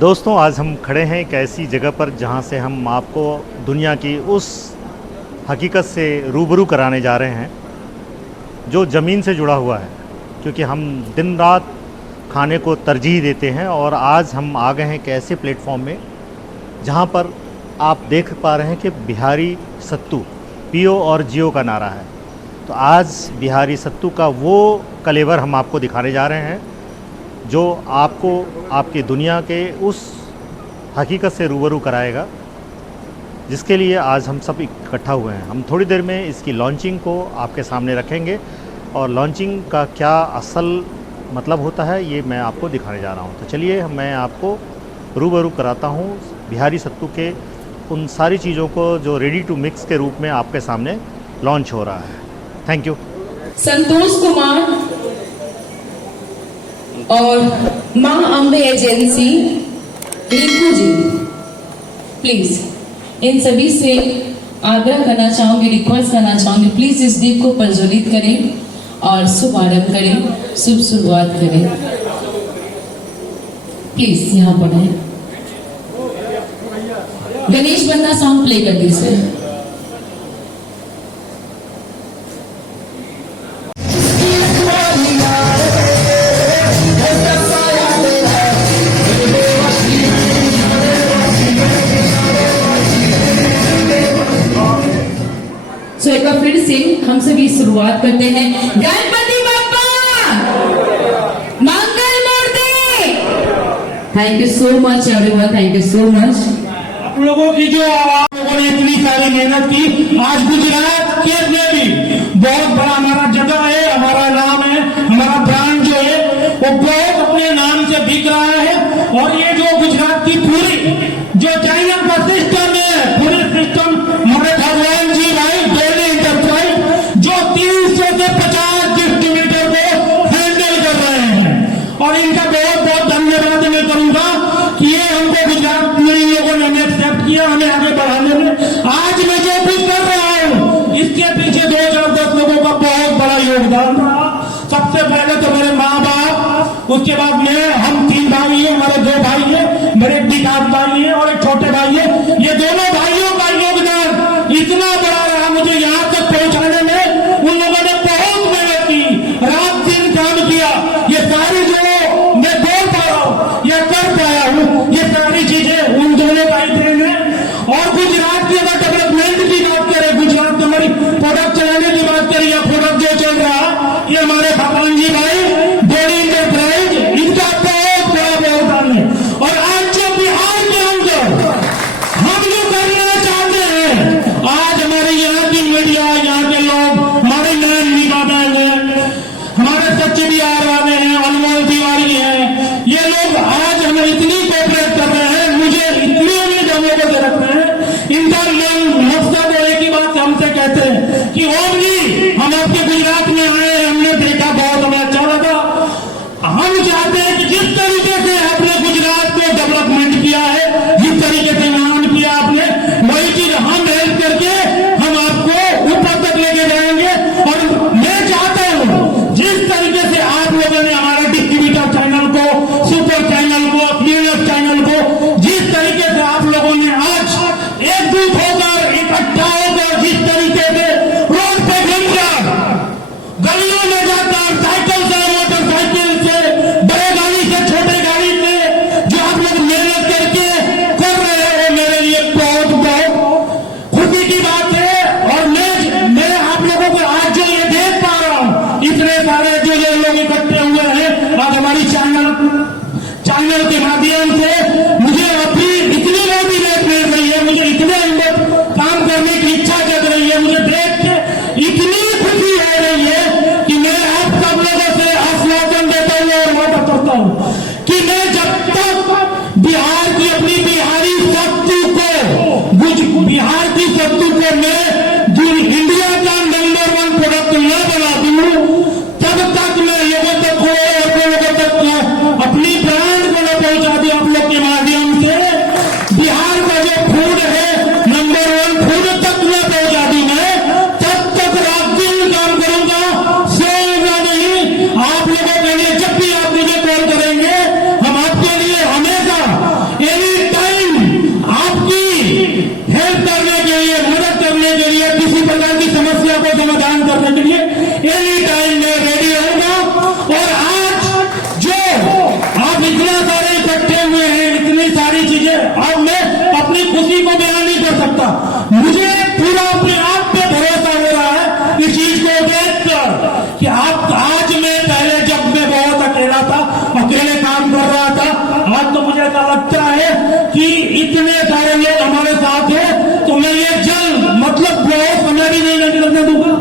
दोस्तों, आज हम खड़े हैं एक ऐसी जगह पर जहां से हम आपको दुनिया की उस हकीकत से रूबरू कराने जा रहे हैं जो ज़मीन से जुड़ा हुआ है, क्योंकि हम दिन रात खाने को तरजीह देते हैं। और आज हम आ गए हैं एक ऐसे प्लेटफॉर्म में जहां पर आप देख पा रहे हैं कि बिहारी सत्तू पियो और जियो का नारा है। तो आज बिहारी सत्तू का वो कलेवर हम आपको दिखाने जा रहे हैं जो आपको आपकी दुनिया के उस हकीकत से रूबरू कराएगा जिसके लिए आज हम सब इकट्ठा हुए हैं। हम थोड़ी देर में इसकी लॉन्चिंग को आपके सामने रखेंगे और लॉन्चिंग का क्या असल मतलब होता है ये मैं आपको दिखाने जा रहा हूं। तो चलिए मैं आपको रूबरू कराता हूं बिहारी सत्तू के उन सारी चीज़ों को जो रेडी टू मिक्स के रूप में आपके सामने लॉन्च हो रहा है। Thank you. संतोष कुमार और मां अम्बे एजेंसी रिंकू जी, प्लीज इन सभी से आग्रह करना चाहूंगी, रिक्वेस्ट करना चाहूंगी, प्लीज इस दीप को प्रज्वलित करें और शुभारंभ करें, शुभ शुरुआत करें। प्लीज यहाँ पर है गणेश बंदा सॉन्ग प्ले कर दीजिए। सो एक बार फिर से हम सभी शुरुआत करते हैं। Ganpati Bappa Mangal Murti. Thank you so much everyone, thank you so much. आप लोगों की जो आवाज, लोगों ने इतनी सारी मेहनत की। आज गुजरात के में भी बहुत बड़ा हमारा जगह है, हमारा नाम है, हमारा ब्रांड जो है वो बहुत अपने नाम से बिक रहा है। और ये जो गुजरात की पूरी जो चाइना का सिस्टम है, पूरे सिस्टम हमारे भगवान जी भाई जो 300 से 50 डिस्ट्रीब्यूटर को हैंडल कर रहे हैं और इनका बहुत बहुत धन्यवाद मैं करूंगा कि ये हमको गुजरात में इन लोगों ने एक्सेप्ट किया, हमें आगे बढ़ाने में। आज मैं जो कुछ कर रहा हूं इसके पीछे 2010 लोगों का बहुत बड़ा योगदान रहा। सबसे पहले तो मेरे माँ बाप, उसके बाद मैं, हम 3 भाई हैं, हमारे 2 भाई हैं, मेरे एक विकास भाई है और एक छोटे भाई है। ये दोनों भाइयों का योगदान इतना बड़ा रहा मुझे यहाँ तक पहुंचाने में। उन लोगों ने बहुत मेहनत की, रात दिन काम किया। ये सारी जो मैं बोल पा रहा हूँ या कर पाया हूँ, ये सारी चीजें उन दोनों भाई देन है। और गुजरात की अगर डेवलपमेंट की बात करें, गुजरात में हमारी प्रोडक्ट चलाने की बात करें या प्रोडक्ट जो चल रहा ये हमारे भगवान जी भाई बड़ी इंटरप्राइज, इनका बहुत बड़ा योगदान है। और आज जो बिहार के अंदर हम जो करना चाहते हैं, आज हमारे यहाँ की मीडिया, यहाँ के लोग, हमारे नयन निगाह बहन है, हमारे सच्चे बिहार वाले हैं, अनमोल तिवारी हैं, ये लोग आज हमें इतनी कोऑपरेट कर रहे हैं, मुझे इतनी उम्मीद हम लोगों से रखते हैं। इनका मकसद एक ही बात हमसे कहते हैं कि ओम जी हम आपके गुजरात में आए, हमने देखा, बहुत हमें अच्छा लगा। हम चाहते हैं कि जिस तरीके से आपने गुजरात को डेवलपमेंट किया है, जिस तरीके से नाम किया आपने, वही चीज हम हेल्प करके हम आपको ऊपर तक लेके जाएंगे। और मैं चाहता हूं जिस तरीके से आप लोगों ने हमारे डिस्ट्रीब्यूटर चैनल को, सुपर चैनल को, क्लीनअप चैनल को, जिस तरीके से आप लोगों ने आज एकजुट होकर, इकट्ठा होकर, जिस तरीके से रोड पे घूमकर, गलियों में जाकर, साइकिल से, मोटरसाइकिल से, बड़े गाड़ी से, छोटे गाड़ी से, जो आप लोग मेहनत करके कर रहे हो, मेरे लिए बहुत बहुत खुशी की बात है। और मैं आप लोगों को आज जो ये देख पा रहा हूँ, इतने सारे जो ये लोग इकट्ठे हुए हैं आज हमारी चैनल के माध्यम से, मुझे अभी इतनी मोटिवेट मिल रही है, मुझे इतने अंदर काम करने की इच्छा जग रही है, मुझे देख के इतनी खुशी हो रही है कि मैं आप सब लोगों से आश्वासन देता हूँ और मैं बताता हूँ कि मैं जब तक बिहार की अपनी बिहारी सत्तू को, बिहार की सत्तू को मैं जो इंडिया का नंबर 1 प्रोडक्ट न बना दूं, तब तक मैं लोगों तक अपनी ब्रांड को न पहुंचा दूं आप लोग के माध्यम और आज जो आप इतना सारे इकट्ठे हुए हैं, इतनी सारी चीजें, अब मैं अपनी खुशी को बयान नहीं कर सकता। मुझे पूरा अपने आप पे भरोसा हो रहा है इस चीज को देखकर कि आप आज में पहले जब मैं बहुत अकेला था, अकेले काम कर रहा था, आज तो मुझे ऐसा लगता है कि इतने सारे लोग हमारे साथ हैं, तो मैं ये जल्द, मतलब बहुत समय भी नहीं लगने दूंगा,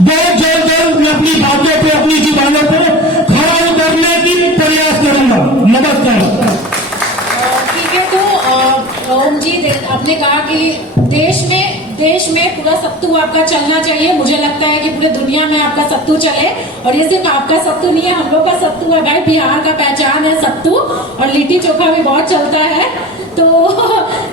बहुत जल्द मैं अपनी बातों पे, अपनी जुबानों पे खड़ा उतरने की प्रयास करूंगा। नमस्कार। ठीक है, तो ओम जी आपने कहा कि देश में पूरा सत्तू आपका चलना चाहिए। मुझे लगता है कि पूरे दुनिया में आपका सत्तू चले, और ये सिर्फ आपका सत्तू नहीं है, हम लोग का सत्तू है भाई। बिहार का पहचान है सत्तू, और लिट्टी चोखा भी बहुत चलता है। तो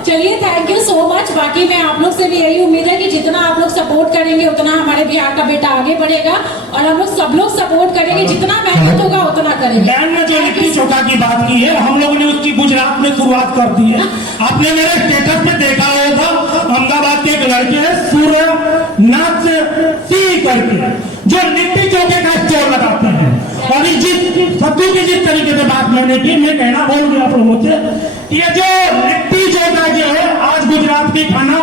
चलिए, थैंक यू सो मच। बाकी मैं आप लोग से भी यही उम्मीद है कि जितना आप लोग सपोर्ट करेंगे उतना हमारे बिहार का बेटा आगे बढ़ेगा, और हम लोग सब लोग सपोर्ट करेंगे, जितना मेहनत होगा उतना करेंगे। मैम ने जो लिट्टी चोखा की बात की है, हम लोगों ने उसकी गुजरात में शुरुआत कर दी है। आपने मेरे स्टेटस पे देखा होगा, अहमदाबाद के एक लड़के हैं सूर्यनाथ सिंह करके, जो लिट्टी चोखे का स्टोर लगाते हैं। और जिस सत्तू की जिस तरीके से बात मैंने की, मैं कहना भूल गया आप लोगों से, ये जो लिट्टी चोखा जो है आज गुजरात की खाना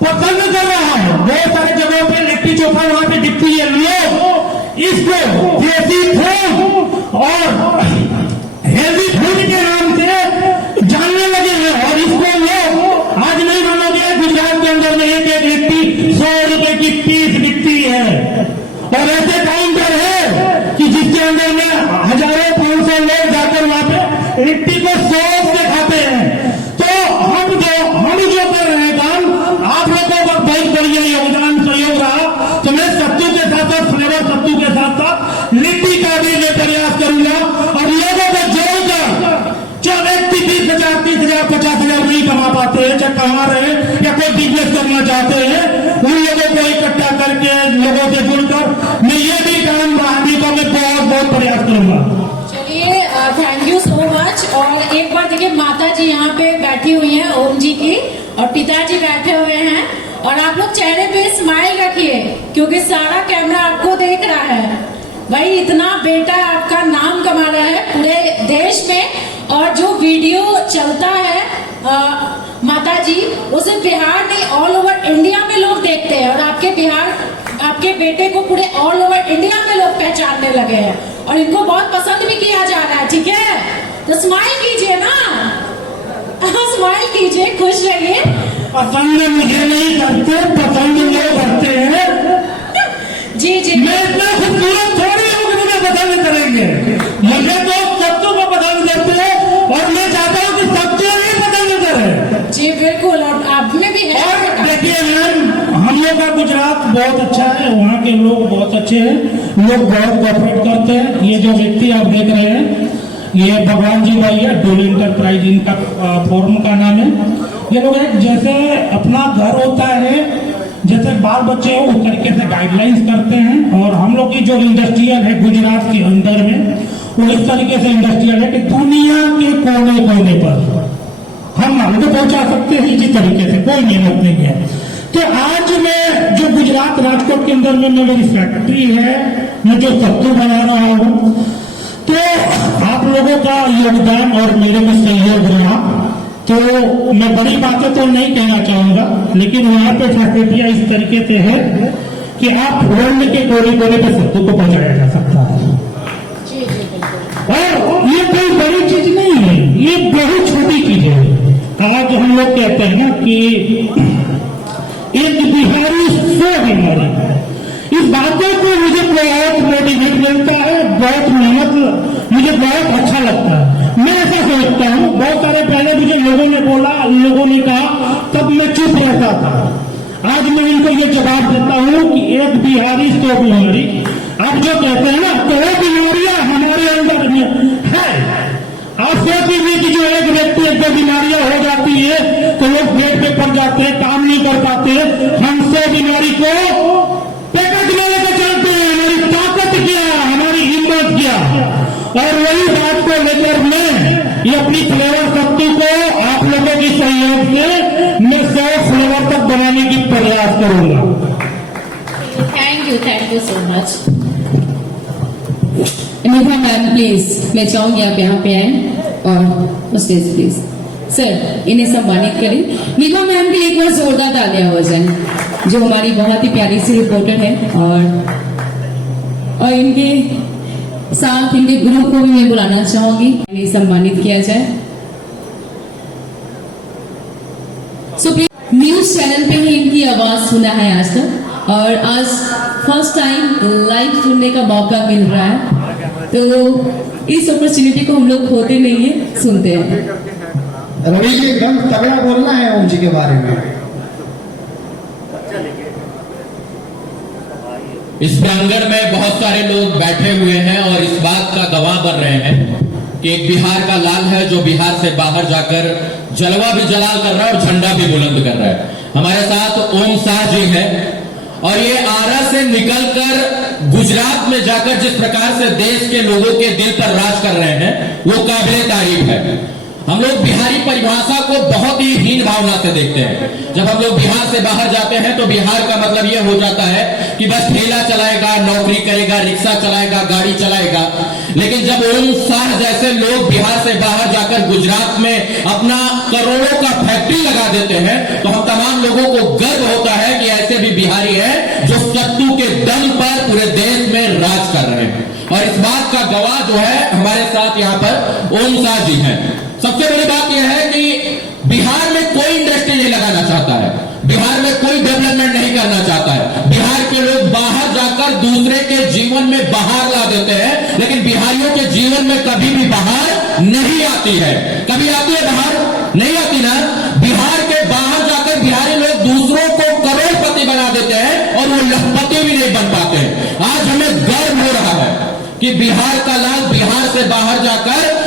पसंद कर रहा है। बहुत सारे जगहों पे लिट्टी चोखा वहां पे दिखती है, लोग इसको देसी फूड और हेल्दी फूड के नाम से जानने लगे हैं। और इसको लोग आज नहीं मानोगे, गुजरात के अंदर में एक एक लिट्टी 100 रुपए की पीस बिकती है, और ऐसे काउंटर है कि जिसके अंदर में हजारों 500 लोग जाकर वहां पे लिट्टी को शौक से खाते हैं। तो हम जो कर रहे हैं काम, आप लोगों का बहुत बढ़िया योगदान सहयोग रहा, तो मैं सत्तू के साथ साथ फ्लेवर सत्तू के साथ साथ लिट्टी का भी मैं प्रयास करूंगा, और लोगों को जोड़कर जो व्यक्ति 20,000, 30,000, 50,000 नहीं कमा पाते हैं, चाहे कमा रहे हैं या कोई बिजनेस करना चाहते हैं, उन लोगों को इकट्ठा करके लोगों से जुड़कर मैं ये भी काम बढ़ाने का मैं बहुत प्रयास करूंगा। चलिए, थैंक यू सो मच। और एक बार देखिए, माता जी यहाँ पे बैठी हुई हैं ओम जी की, और पिताजी बैठे हुए हैं, और आप लोग चेहरे पे स्माइल रखिए, क्योंकि सारा कैमरा आपको देख रहा है। भाई, इतना बेटा आपका नाम कमा रहा है पूरे देश में, और जो वीडियो चलता है माता जी, उसे बिहार नहीं ऑल ओवर इंडिया में लोग देखते हैं, और आपके बेटे को पूरे ऑल ओवर इंडिया में लोग पहचानने लगे हैं, और इनको बहुत पसंद भी किया जा रहा है। ठीक है, तो स्माइल कीजिए ना, स्माइल कीजिए, खुश रहिए। पसंद मुझे नहीं करते, पसंद लोग करते हैं। जी जी, मैं इतना खूबसूरत थोड़ी हूँ कि मुझे पसंद करेंगे। मुझे तो सत्तू को पसंद करते हैं, और मैं चाहता हूँ कि सत्तू भी पसंद करें। जी बिल्कुल, और आप में भी है। और देखिए मैम, हम लोग का गुजरात बहुत अच्छा है, वहाँ के लोग बहुत अच्छे हैं, लोग बहुत कोऑपरेट करते हैं। ये जो व्यक्ति आप देख रहे हैं, ये भगवान जी भाई है, डोल इंटरप्राइज इनका फॉर्म का नाम है। ये लोग एक जैसे अपना घर होता है, जैसे बाल बच्चे हो, उस तरीके से गाइडलाइंस करते हैं। और हम लोग की जो इंडस्ट्रियल है गुजरात के अंदर में, वो इस तरीके से इंडस्ट्रियल है कि दुनिया के कोने कोने पर हम हमको पहुंचा सकते हैं इसी तरीके से, कोई मेहनत नहीं है। तो आज मैं जो गुजरात राजकोट के अंदर में मेरी फैक्ट्री है, मैं जो सत्तू बना रहा हूँ, तो आप लोगों का योगदान और मेरे में सहयोग रहा। तो मैं बड़ी बातें तो नहीं कहना चाहूंगा, लेकिन वहां पे फैसिलिटियां इस तरीके से है कि आप वर्ल्ड के कोने कोने पे सत्तू को पहुंचाया जा सकता है। जी जी बिल्कुल। और ये कोई बड़ी चीज नहीं है, ये बहुत छोटी चीज है। आज हम लोग कहते हैं ना कि एक बिहारी सो हमारी, इस बातों को मुझे बहुत मोटिवेट मिलता है, बहुत मेहनत, मुझे बहुत अच्छा लगता है। मैं ऐसा सोचता हूँ, बहुत सारे पहले मुझे लोगों ने बोला, लोगों ने कहा, तब मैं चुप रहता था। आज मैं इनको ये जवाब देता हूँ कि एक बिहारी सो बिहारी। आप जो कहते हैं ना, तो वो बीमारियां हमारे अंदर में है। आप सोच लीजिए कि जो एक व्यक्ति एक बीमारियां हो जाती है, तो लोग पेट पे पड़ जाते हैं, काम नहीं कर पाते। हम सो बीमारी को पेट में लेकर चलते हैं। हमारी ताकत क्या, हमारी हिम्मत क्या, और वही बात को लेकर मैं ये अपनी फ्लेवर सत्तू को आप लोगों की सहयोग से मैं 100 फ्लेवर तक बनाने की प्रयास करूंगा। Thank you so much. निभा मैम प्लीज, मैं चाहूंगी आप यहाँ पे आए और स्टेज प्लीज। सर इन्हें सम्मानित करें। निभा मैम के लिए एक बार जोरदार तालियां हो जाए, जो हमारी बहुत ही प्यारी सी रिपोर्टर है, और इनके साथ इनके गुरु को भी मैं बुलाना चाहूंगी, इन्हें सम्मानित किया जाए। सो न्यूज चैनल पे ही इनकी आवाज सुना है आज तक, और आज फर्स्ट टाइम लाइव सुनने का मौका मिल रहा है, तो इस अपॉर्चुनिटी को हम लोग खोते नहीं है, सुनते हैं। रवि जी एकदम तगड़ा बोलना है ओम जी के बारे में। इस प्रांगण में बहुत सारे लोग बैठे हुए हैं और इस बात का गवाह बन रहे हैं कि एक बिहार का लाल है जो बिहार से बाहर जाकर जलवा भी जलाल कर रहा है और झंडा भी बुलंद कर रहा है। हमारे साथ ओम शाह जी हैं, और ये आरा से निकलकर गुजरात में जाकर जिस प्रकार से देश के लोगों के दिल पर राज कर रहे हैं वो काबिले तारीफ है। हम लोग बिहारी परिभाषा को बहुत ही हीन भावना से देखते हैं। जब हम लोग बिहार से बाहर जाते हैं तो बिहार का मतलब यह हो जाता है कि बस ठेला चलाएगा, नौकरी करेगा, रिक्शा चलाएगा, गाड़ी चलाएगा। लेकिन जब ओम शाह जैसे लोग बिहार से बाहर जाकर गुजरात में अपना करोड़ों का फैक्ट्री लगा देते हैं तो हम तमाम लोगों को गर्व होता है कि ऐसे भी बिहारी हैं जो सत्तू के दम पर पूरे देश में राज कर रहे हैं। और इस बात का गवाह जो है हमारे साथ यहाँ पर ओम शाह जी हैं। सबसे बड़ी बात यह है कि बिहार में कोई इंडस्ट्री नहीं लगाना चाहता है, बिहार में कोई डेवलपमेंट नहीं करना चाहता है। बिहार के लोग बाहर जाकर दूसरे के जीवन में बहार ला देते हैं, लेकिन बिहारियों के जीवन में कभी भी बहार नहीं आती है। कभी आती है बहार? नहीं आती ना। बिहार के बाहर जाकर बिहारी लोग दूसरों को करोड़पति बना देते हैं और वो लखपति भी नहीं बन पाते। आज हमें गर्व हो रहा है कि बिहार का लाल बिहार से बाहर जाकर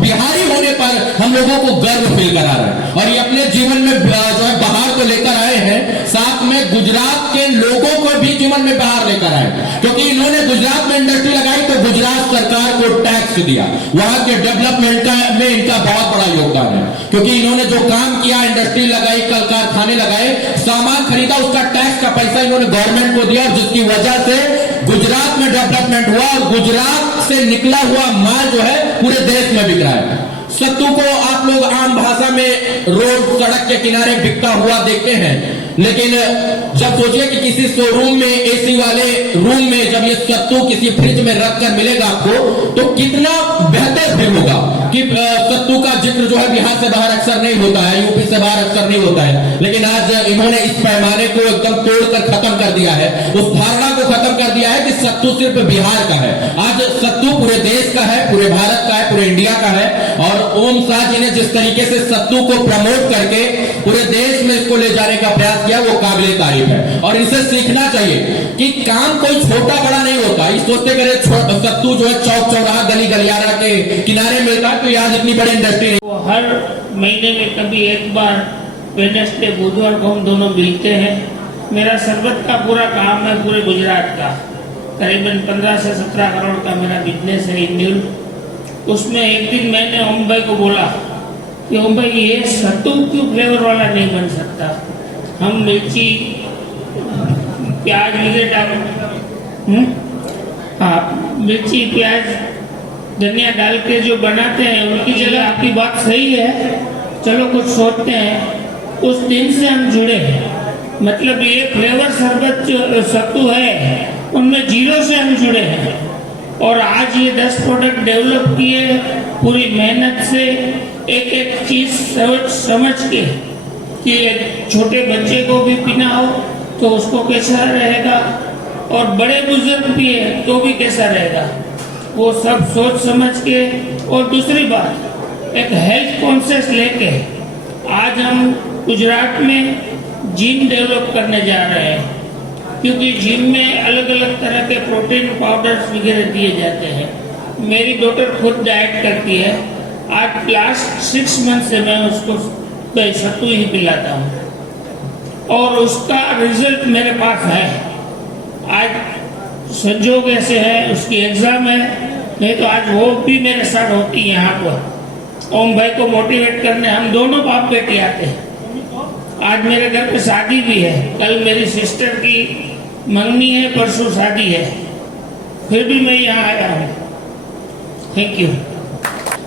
बिहारी होने पर हम लोगों को गर्व फील करा रहे हैं, और ये अपने जीवन में जो है बहार को लेकर आए हैं। साथ में गुजरात के लोगों को भी जीवन में बहार लेकर आए, क्योंकि इन्होंने गुजरात में इंडस्ट्री लगाई तो गुजरात सरकार को टैक्स दिया। वहां के डेवलपमेंट में इनका बहुत बड़ा योगदान है, क्योंकि इन्होंने जो काम किया, इंडस्ट्री लगाई, कल कारखाने लगाए, सामान खरीदा, उसका टैक्स का पैसा इन्होंने गवर्नमेंट को दिया, जिसकी वजह से गुजरात में डेवलपमेंट हुआ और गुजरात से निकला हुआ माल जो है पूरे देश में बिक रहा है। सत्तू को आप लोग आम भाषा में रोड सड़क के किनारे बिकता हुआ देखते हैं, लेकिन जब सोचिए कि किसी शोरूम में एसी वाले रूम में जब ये सत्तू किसी फ्रिज में रख कर मिलेगा आपको तो कितना बेहतर फील होगा कि सत्तू का जिक्र जो है बिहार से बाहर अक्सर नहीं होता है, यूपी से बाहर अक्सर नहीं होता है। लेकिन आज इन्होंने इस पैमाने को एकदम तोड़कर खत्म कर दिया है, उस धारणा को खत्म कर दिया है कि सत्तू सिर्फ बिहार का है। आज सत्तू पूरे देश का है, पूरे भारत का है, पूरे इंडिया का है। और ओम शाह जी ने जिस तरीके से सत्तू को प्रमोट करके पूरे देश में इसको ले जाने का प्रयास किया वो काबिले तारीफ है, और इनसे सीखना चाहिए कि काम कोई छोटा बड़ा नहीं होता। इस सोचते करे सत्तू जो है चौक चौराहा गली गलियारा के किनारे मिलता है तो यहाँ इतनी बड़ी इंडस्ट्री नहीं। वो हर महीने में कभी एक बार वेडनेसडे बुधवार को हम दोनों मिलते हैं। मेरा शरबत का पूरा काम है पूरे गुजरात का, करीबन 15 से 17 करोड़ का मेरा बिजनेस है इंडियन। उसमें एक दिन मैंने ओम भाई को बोला कि ओम भाई ये सत्तू क्यों फ्लेवर वाला नहीं बन सकता, हम मिर्ची प्याज वगैरह डाल हाँ मिर्ची प्याज धनिया डाल के जो बनाते हैं उनकी जगह आपकी बात सही है, चलो कुछ सोचते हैं। उस दिन से हम जुड़े हैं, मतलब ये फ्लेवर शरबत जो सत्तू है उनमें जीरो से हम जुड़े हैं, और आज ये 10 प्रोडक्ट डेवलप किए पूरी मेहनत से, एक एक चीज समझ के कि एक छोटे बच्चे को भी पीना हो तो उसको कैसा रहेगा, और बड़े बुजुर्ग पिए तो भी कैसा रहेगा, वो सब सोच समझ के। और दूसरी बात, एक हेल्थ कॉन्शियस लेके आज हम गुजरात में जिम डेवलप करने जा रहे हैं, क्योंकि जिम में अलग अलग तरह के प्रोटीन पाउडर्स वगैरह दिए जाते हैं। मेरी डॉटर खुद डाइट करती है, आज लास्ट 6 मंथ से मैं उसको सत्तू ही पिलाता हूँ, और उसका रिजल्ट मेरे पास है। आज संजोग ऐसे है, उसकी एग्जाम है, नहीं तो आज वो भी मेरे साथ होती है यहाँ पर ओम भाई को मोटिवेट करने। हम दोनों बाप बेटी आते हैं। आज मेरे घर पे शादी भी है, कल मेरी सिस्टर की मंगनी है, परसों शादी है, फिर भी मैं यहाँ आया हूँ। Thank you.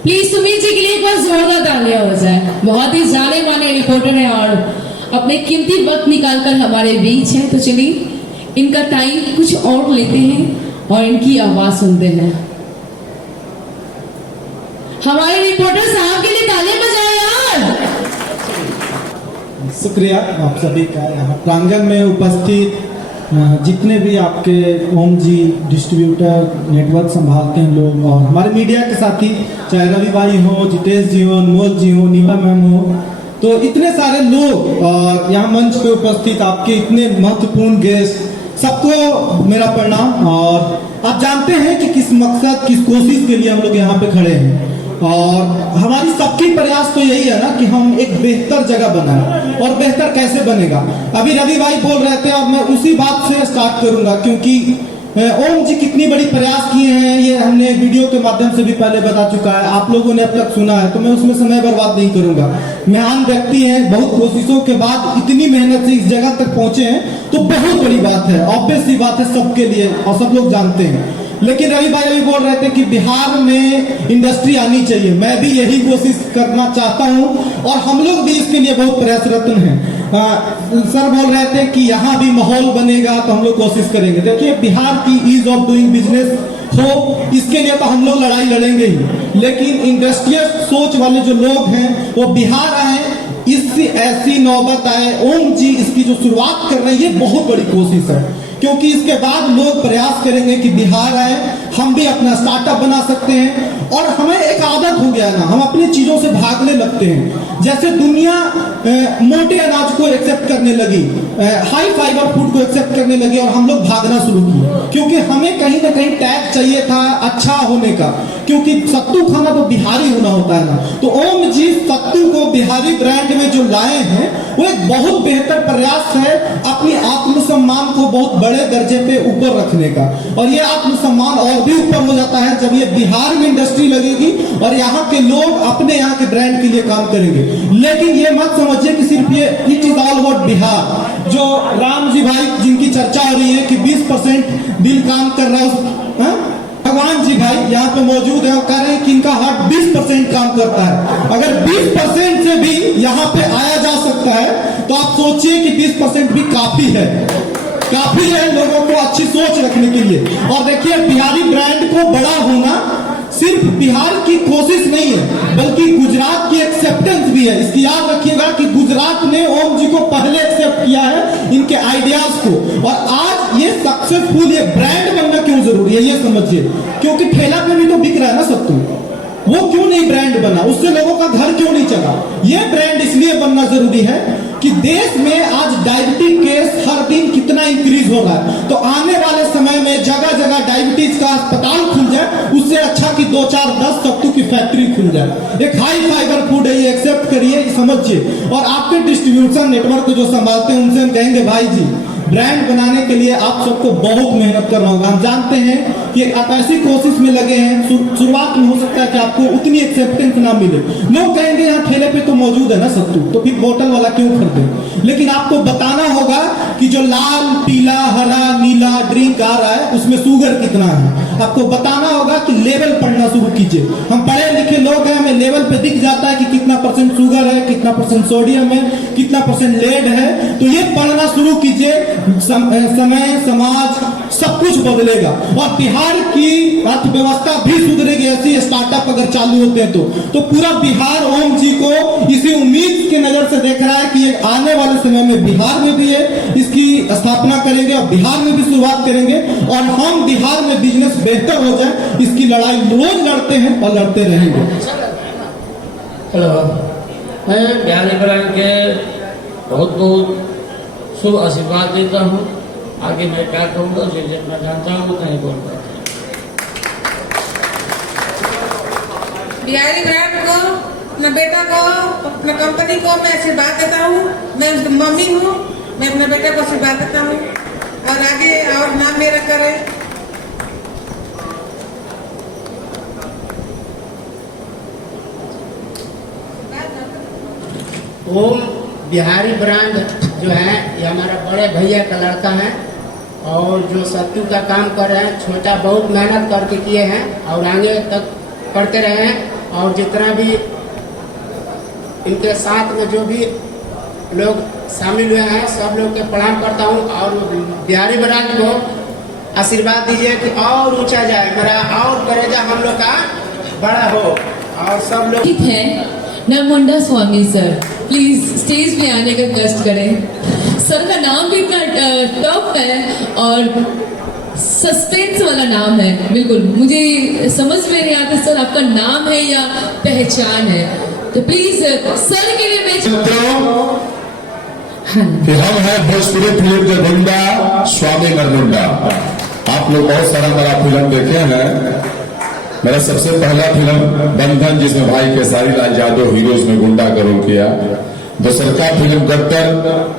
Please Sumit ji के लिए एक बार जोरदार तालियां हो जाए। बहुत ही जाने माने रिपोर्टर हैं और अपने कीमती वक्त निकालकर हमारे बीच हैं। तो चलिए इनका टाइम कुछ और लेते हैं और इनकी आवाज सुनते हैं। हमारे रिपोर्टर साहब के लिए तालियां बजाएं यार। शुक्रिया आप सभी का। यहाँ प्रांगण में उपस्थित जितने भी आपके ओम जी डिस्ट्रीब्यूटर नेटवर्क संभालते हैं लोग, और हमारे मीडिया के साथी, चाहे रवि भाई हो, जितेश जी हो, अनमोल जी हो, नीला मैम हो, तो इतने सारे लोग और यहाँ मंच पे उपस्थित आपके इतने महत्वपूर्ण गेस्ट, सबको मेरा प्रणाम। और आप जानते हैं कि किस मकसद, किस कोशिश के लिए हम लोग यहाँ पे खड़े हैं, और हमारी सबकी प्रयास तो यही है ना कि हम एक बेहतर जगह बनाएं। और बेहतर कैसे बनेगा, अभी रवि भाई बोल रहे थे और मैं उसी बात से स्टार्ट करूंगा, क्योंकि ओम जी कितनी बड़ी प्रयास किए हैं ये हमने वीडियो के माध्यम से भी पहले बता चुका है, आप लोगों ने अब तक सुना है, तो मैं उसमें समय बर्बाद नहीं करूंगा। महान व्यक्ति हैं, बहुत कोशिशों के बाद इतनी मेहनत से इस जगह तक पहुंचे हैं, तो बहुत बड़ी बात है, ऑब्वियस सी बात है सबके लिए और सब लोग जानते हैं। लेकिन रवि भाई भी बोल रहे थे कि बिहार में इंडस्ट्री आनी चाहिए, मैं भी यही कोशिश करना चाहता हूं और हम लोग भी इसके लिए बहुत प्रयासरत हैं। सर बोल रहे थे कि यहाँ भी माहौल बनेगा तो हम लोग कोशिश करेंगे। देखिए बिहार की ईज ऑफ डूइंग बिजनेस हो, इसके लिए तो हम लोग लड़ाई लड़ेंगे ही, लेकिन इंडस्ट्रियल सोच वाले जो लोग हैं वो बिहार आए, इससे ऐसी नौबत आए, ओम जी इसकी जो शुरुआत कर रहे हैं ये बहुत बड़ी कोशिश है, क्योंकि इसके बाद लोग प्रयास करेंगे कि बिहार आए, हम भी अपना स्टार्टअप बना सकते हैं। और हमें एक आदत हो गया ना, हम अपनी चीजों से भागने लगते हैं। जैसे दुनिया मोटे अनाज को एक्सेप्ट करने लगी, हाई फाइबर फूड को एक्सेप्ट करने लगी, और हम लोग भागना शुरू किए, क्योंकि हमें कहीं ना कहीं टैग चाहिए था अच्छा होने का, क्योंकि सत्तू खाना तो बिहारी होना होता है ना। तो ओम जी सत्तू को बिहारी ब्रांड में जो लाए हैं वो एक बहुत बेहतर प्रयास है अपनी आत्मसम्मान को बहुत बड़े दर्जे पे ऊपर रखने का। और ये आत्मसम्मान और भी ऊपर हो जाता है जब ये बिहार में इंडस्ट्री लगेगी और यहाँ के लोग अपने यहाँ के ब्रांड के लिए काम करेंगे। लेकिन ये मत समझिए कि सिर्फ ये it is all about Bihar. जो राम जी भाई जिनकी चर्चा हो रही है कि 20% बिल काम कर रहा है, भगवान जी भाई यहाँ पे मौजूद है और कह रहे हैं कि इनका हार्ट 20% काम करता है। अगर 20% से भी यहाँ पे आया जा सकता है तो आप सोचिए कि 20% भी काफी है, काफी है लोगों को अच्छी सोच रखने के लिए। और देखिए बिहारी ब्रांड को बड़ा होना सिर्फ बिहार की कोशिश नहीं है, बल्कि गुजरात की एक्सेप्टेंस भी है। इसकी याद रखिएगा कि गुजरात ने ओम जी को पहले एक्सेप्ट किया है इनके आइडियाज को, और आज ये सक्सेसफुल, ये ब्रांड बनना क्यों जरूरी है ये समझिए, क्योंकि ठेला पे भी तो बिक रहा है ना सत्तू, वो क्यों नहीं ब्रांड बना, उससे लोगों का घर क्यों नहीं चला। ये ब्रांड इसलिए बनना जरूरी है कि देश में आज डायबिटीज केस हर दिन कितना इंक्रीज हो रहा है, तो आने वाले समय में जगह जगह डायबिटीज का अस्पताल खुल जाए, उससे अच्छा कि 2, 4, 10 सत्तू की फैक्ट्री खुल जाए। एक हाई फाइबर फूड है, ये एक्सेप्ट करिए, समझिए। और आपके डिस्ट्रीब्यूशन नेटवर्क जो संभालते हैं उनसे हम कहेंगे भाई जी ब्रांड बनाने के लिए आप सबको बहुत मेहनत करना होगा। हम जानते हैं कि आप ऐसी कोशिश में लगे हैं, शुरुआत में हो सकता है कि आपको उतनी एक्सेप्टेंस ना मिले, लोग कहेंगे यहाँ ठेले पे तो मौजूद है ना सत्तू, तो फिर बोतल वाला क्यों खरीदे। लेकिन आपको बताना होगा कि जो लाल, पीला, हरा, नीला ड्रिंक आ रहा है उसमें शुगर कितना है, आपको बताना होगा कि लेवल पढ़ना शुरू कीजिए। हम पढ़े लिखे लोग हैं, हमें लेवल पे दिख जाता है कि कितना % शुगर है, कितना % सोडियम है, कितना % लेड है, तो ये पढ़ना शुरू कीजिए। समय, समाज सब कुछ बदलेगा और बिहार की अर्थव्यवस्था भी सुधरेगी ऐसी स्टार्टअप अगर चालू होते हैं तो पूरा बिहार ओम जी को इसी उम्मीद की नजर से देख रहा है कि आने वाले समय में बिहार में भी है इसकी स्थापना करेंगे और बिहार में भी शुरुआत करेंगे, और हम बिहार में बिजनेस बेहतर हो जाए इसकी लड़ाई रोज लड़ते हैं और लड़ते रहेंगे। हेलो, मैं बिहारी ब्रांड के बहुत बहुत शुभ आशीर्वाद देता हूँ। आगे मैं क्या कहूँगा जो मैं जानता हूँ नहीं बोल पाता। बिहारी ब्रांड को, अपने बेटा को, अपने कंपनी को मैं आशीर्वाद देता हूँ। मैं उसकी मम्मी हूँ, मैं अपने बेटे को आशीर्वाद देता हूँ और आगे और नाम मेरा करे। ओम बिहारी ब्रांड जो है ये हमारा बड़े भैया का लड़का है और जो सत्तू का काम कर रहे हैं, छोटा बहुत मेहनत करके किए हैं और आगे तक करते रहे हैं। और जितना भी इनके साथ में जो भी लोग शामिल हुए हैं सब लोग के प्रणाम करता हूँ। और बिहारी बरात को आशीर्वाद दीजिए कि और ऊंचा जाए, मेरा और करेजा हम लोग का बड़ा हो और सब लोग। ठीक है, नरमुंडा स्वामी सर प्लीज स्टेज पे आने का कष्ट करें। सर का नाम भी इतना टफ है और सस्पेंस वाला नाम है, बिल्कुल मुझे समझ में नहीं आता सर आपका नाम है या पहचान है, तो प्लीज सर के लिए मैं कि हम हैं भोजपुरी फिल्म के गुंडा स्वामी नरमुंडा। आप लोग बहुत सारा मेरा फिल्म देखे हैं। मेरा सबसे पहला फिल्म बंधन, जिसमें भाई केसारी लाल यादव हीरो, उसमें गुंडा का रोल किया। दूसरा फिल्म गद्दर,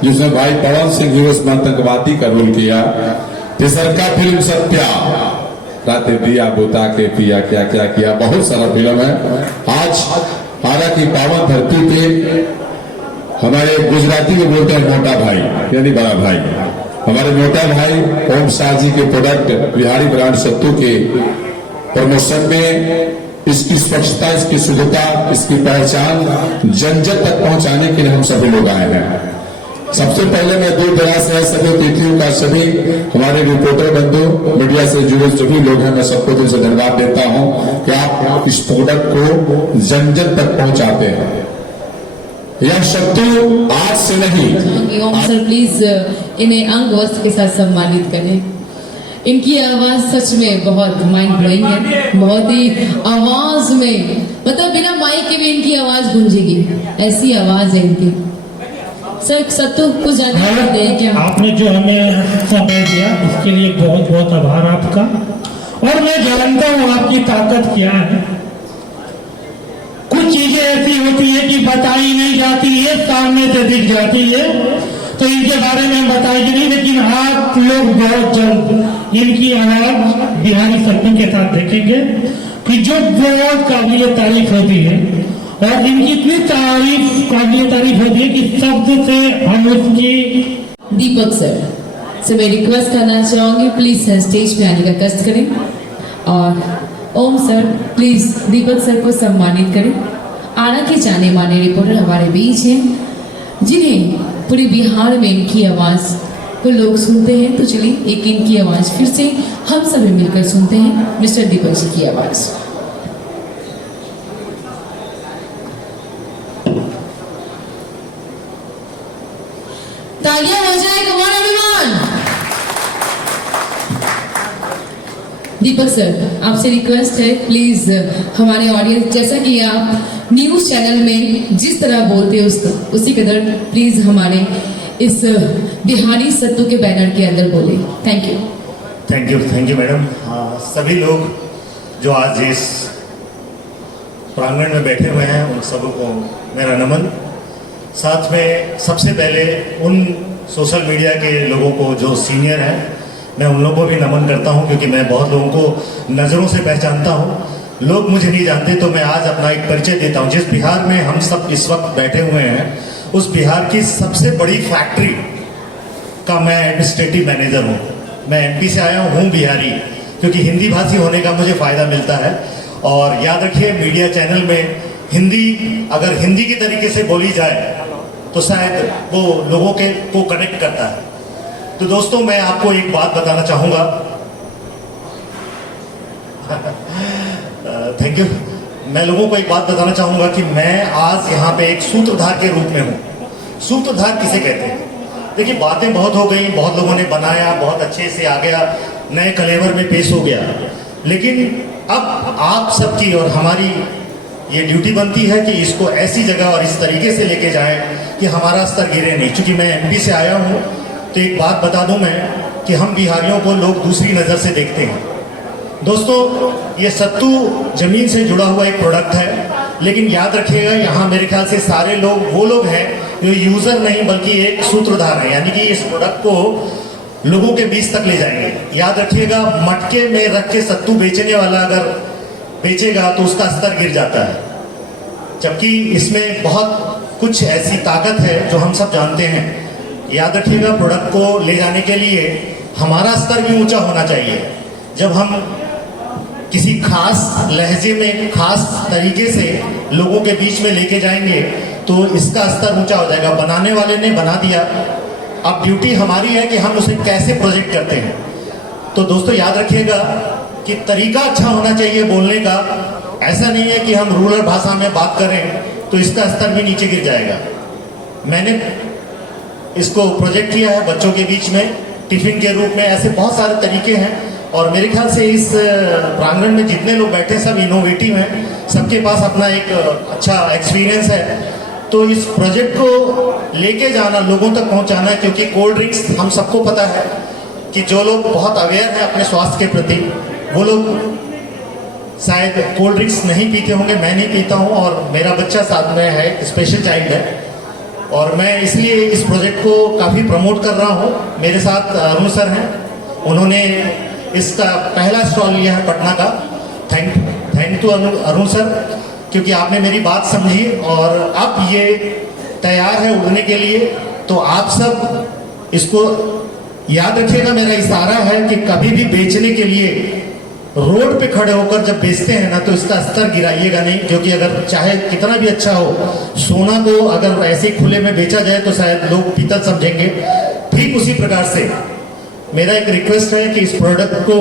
जिसमें भाई पवन सिंह हीरो, उसमें आतंकवादी का रोल किया। तीसरा फिल्म सत्या, रात दिया बुता के पिया क्या क्या किया। बहुत सारा फिल्म है। आज आरा की पावन धरती पे हमारे गुजराती में बोलते हैं मोटा भाई यानी बड़ा भाई, हमारे मोटा भाई ओम शाह जी के प्रोडक्ट बिहारी ब्रांड सत्तू के प्रमोशन में इसकी स्वच्छता, इसकी शुद्धता, इसकी पहचान जन जन तक पहुंचाने के लिए हम सभी लोग आए हैं। सबसे पहले मैं दूर दराज से सभी अतिथियों का, सभी हमारे रिपोर्टर बंधु, मीडिया से जुड़े सभी लोग हैं, मैं सबको दिल से धन्यवाद देता हूं कि आप इस प्रोडक्ट को जन जन तक पहुंचाते हैं। यह सत्तू आज से नहीं। ओम सर प्लीज इन्हें अंग वस्त्र के साथ सम्मानित करें। इनकी आवाज सच में बहुत माइंड ब्लोइंग है, बहुत ही आवाज में मतलब बिना माइक के भी इनकी आवाज गूंजेगी, ऐसी आवाज है इनकी। सर सत्तू कुछ जानना चाहते हैं क्या? आपने जो हमें समय दिया उसके लिए बहुत बहुत आभार आपका। और मैं जानता हूँ आपकी ताकत क्या है। कुछ चीजें ऐसी होती है कि बताई नहीं जाती है, सामने से दिख जाती है, तो इनके बारे में हम बताएंगे नहीं, लेकिन आप लोग बहुत जल्द इनकी आवाज बिहारी सत्तू के साथ देखेंगे कि जो बहुत काबिल तारीफ होती है और इनकी इतनी काबिल तारीफ होती है कि शब्द से हम उसकी। दीपक सर से मैं रिक्वेस्ट करना चाहूंगी प्लीज स्टेज पे आने का कष्ट करें और ओम सर प्लीज दीपक सर को सम्मानित करें। आरा के जाने माने रिपोर्टर हमारे बीच हैं जिन्हें पूरे बिहार में इनकी आवाज को लोग सुनते हैं, तो चलिए एक इनकी आवाज फिर से हम सभी मिलकर सुनते हैं, मिस्टर दीपक जी की आवाज। तालियां हो जाए, come on everyone. Deepak sir आपसे रिक्वेस्ट है प्लीज हमारे ऑडियंस, जैसा कि आप न्यूज चैनल में जिस तरह बोलते हैं उसी कदर प्लीज हमारे इस बिहारी सत्तू के बैनर के अंदर बोले। Thank you madam. सभी लोग जो आज इस प्रांगण में बैठे हुए हैं उन सबको मेरा नमन। साथ में सबसे पहले उन सोशल मीडिया के लोगों को जो सीनियर हैं, मैं उन लोगों को भी नमन करता हूं क्योंकि मैं बहुत लोगों को नज़रों से पहचानता हूं। लोग मुझे नहीं जानते तो मैं आज अपना एक परिचय देता हूं। जिस बिहार में हम सब इस वक्त बैठे हुए हैं उस बिहार की सबसे बड़ी फैक्ट्री का मैं एडमिनिस्ट्रेटिव मैनेजर हूं। मैं एमपी से आया हूं बिहारी, क्योंकि हिंदी भाषी होने का मुझे फ़ायदा मिलता है। और याद रखिए मीडिया चैनल में हिंदी अगर हिंदी की तरीके से बोली जाए तो शायद वो लोगों के को कनेक्ट करता है। तो दोस्तों मैं आपको एक बात बताना चाहूँगा। Thank you. मैं लोगों को एक बात बताना चाहूँगा कि मैं आज यहाँ पे एक सूत्रधार के रूप में हूँ। सूत्रधार किसे कहते हैं? देखिए बातें बहुत हो गई, बहुत लोगों ने बनाया, बहुत अच्छे से आ गया, नए कलेवर में पेश हो गया, लेकिन अब आप सबकी और हमारी ये ड्यूटी बनती है कि इसको ऐसी जगह और इस तरीके से लेके जाएं कि हमारा स्तर गिरे नहीं। चूंकि मैं एमपी से आया हूँ तो एक बात बता दूं मैं कि हम बिहारियों को लोग दूसरी नज़र से देखते हैं। दोस्तों ये सत्तू जमीन से जुड़ा हुआ एक प्रोडक्ट है, लेकिन याद रखिएगा यहाँ मेरे ख्याल से सारे लोग वो लोग हैं जो यूज़र नहीं बल्कि एक सूत्रधार है, यानी कि इस प्रोडक्ट को लोगों के बीच तक ले जाएंगे। याद रखिएगा मटके में रख के सत्तू बेचने वाला अगर बेचेगा तो उसका स्तर गिर जाता है, जबकि इसमें बहुत कुछ ऐसी ताकत है जो हम सब जानते हैं। याद रखिएगा प्रोडक्ट को ले जाने के लिए हमारा स्तर भी ऊंचा होना चाहिए। जब हम किसी खास लहजे में खास तरीके से लोगों के बीच में लेके जाएंगे तो इसका स्तर ऊंचा हो जाएगा। बनाने वाले ने बना दिया, अब ड्यूटी हमारी है कि हम उसे कैसे प्रोजेक्ट करते हैं। तो दोस्तों याद रखिएगा कि तरीका अच्छा होना चाहिए बोलने का। ऐसा नहीं है कि हम रूरल भाषा में बात करें तो इसका स्तर भी नीचे गिर जाएगा। मैंने इसको प्रोजेक्ट किया है बच्चों के बीच में टिफिन के रूप में। ऐसे बहुत सारे तरीके हैं और मेरे ख्याल से इस प्रांगण में जितने लोग बैठे सब इनोवेटिव हैं, सबके पास अपना एक अच्छा एक्सपीरियंस है। तो इस प्रोजेक्ट को लेके जाना, लोगों तक पहुंचाना, क्योंकि कोल्ड ड्रिंक्स हम सबको पता है कि जो लोग बहुत अवेयर हैं अपने स्वास्थ्य के प्रति वो लोग शायद कोल्ड ड्रिंक्स नहीं पीते होंगे। मैं नहीं पीता हूं और मेरा बच्चा साथ में है, स्पेशल चाइल्ड है, और मैं इसलिए इस प्रोजेक्ट को काफ़ी प्रमोट कर रहा हूं। मेरे साथ अरुण सर हैं, उन्होंने इसका पहला स्टॉल लिया है पटना का। थैंक टू अरुण सर, क्योंकि आपने मेरी बात समझी और अब ये तैयार है उड़ने के लिए। तो आप सब इसको याद रखिएगा, मेरा इशारा है कि कभी भी बेचने के लिए रोड पे खड़े होकर जब बेचते हैं ना तो इसका स्तर गिराइएगा नहीं, क्योंकि अगर चाहे कितना भी अच्छा हो, सोना को अगर ऐसे खुले में बेचा जाए तो शायद लोग पीतल समझेंगे। ठीक उसी प्रकार से मेरा एक रिक्वेस्ट है कि इस प्रोडक्ट को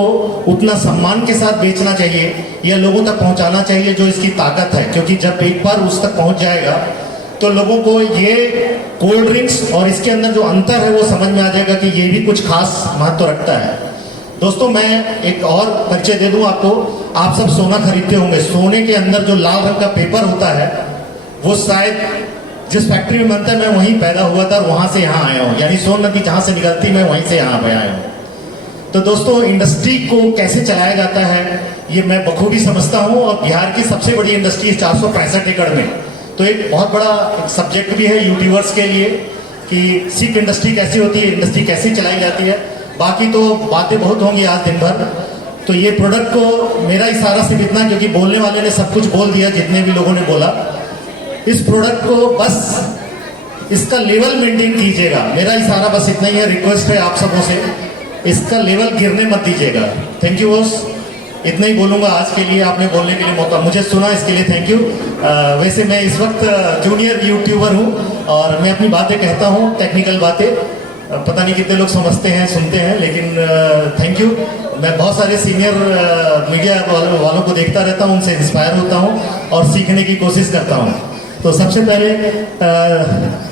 उतना सम्मान के साथ बेचना चाहिए या लोगों तक पहुंचाना चाहिए जो इसकी ताकत है, क्योंकि जब एक बार उस तक पहुंच जाएगा तो लोगों को ये कोल्ड ड्रिंक्स और इसके अंदर जो अंतर है वो समझ में आ जाएगा कि ये भी कुछ खास महत्व रखता है। दोस्तों मैं एक और परिचय दे दूं आपको। आप सब सोना खरीदते होंगे, सोने के अंदर जो लाल रंग का पेपर होता है वो शायद जिस फैक्ट्री में बनता है मैं वहीं पैदा हुआ था और वहां से यहाँ आया हूँ, यानी सोन नदी जहां से निकलती मैं वहीं से यहाँ पे आया हूँ। तो दोस्तों इंडस्ट्री को कैसे चलाया जाता है ये मैं बखूबी समझता हूँ, और बिहार की सबसे बड़ी इंडस्ट्री 465 एकड़ में। तो एक बहुत बड़ा सब्जेक्ट भी है यूट्यूबर्स के लिए कि सिख इंडस्ट्री कैसी होती है, इंडस्ट्री कैसी चलाई जाती है। बाकी तो बातें बहुत होंगी आज दिन भर। तो ये प्रोडक्ट को मेरा इशारा सिर्फ इतना, क्योंकि बोलने वाले ने सब कुछ बोल दिया जितने भी लोगों ने बोला। इस प्रोडक्ट को बस इसका लेवल मेंटेन कीजिएगा, मेरा इशारा बस इतना ही है। रिक्वेस्ट है आप सबों से, इसका लेवल गिरने मत दीजिएगा। थैंक यू बॉस, इतना ही बोलूंगा आज के लिए। आपने बोलने के लिए मौका मुझे सुना, इसके लिए थैंक यू। वैसे मैं इस वक्त जूनियर यूट्यूबर हूँ और मैं अपनी बातें कहता हूँ, टेक्निकल बातें पता नहीं कितने लोग समझते हैं सुनते हैं, लेकिन थैंक यू। मैं बहुत सारे सीनियर मीडिया वालों को देखता रहता हूँ, उनसे इंस्पायर होता हूँ और सीखने की कोशिश करता हूँ। तो सबसे पहले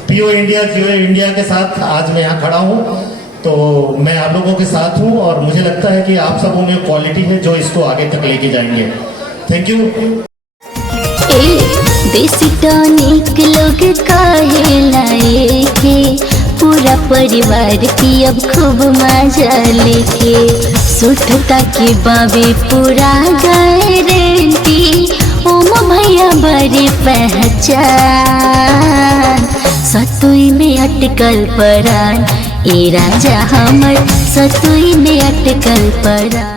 पीओ इंडिया जियो इंडिया के साथ आज मैं यहाँ खड़ा हूँ, तो मैं आप लोगों के साथ हूँ और मुझे लगता है कि आप सबों में क्वालिटी है जो इसको आगे तक लेके जाएंगे। Thank you. देसी टॉनिक लोग काहे लाए के, पूरा परिवार की अब खूब मजा लेके, सुठता के बाबे पूरा गारंटी, ओम भैया बड़ी पहचान, सतुई में अटकल परान, ए राजा हमर सतुई में अटकल परान।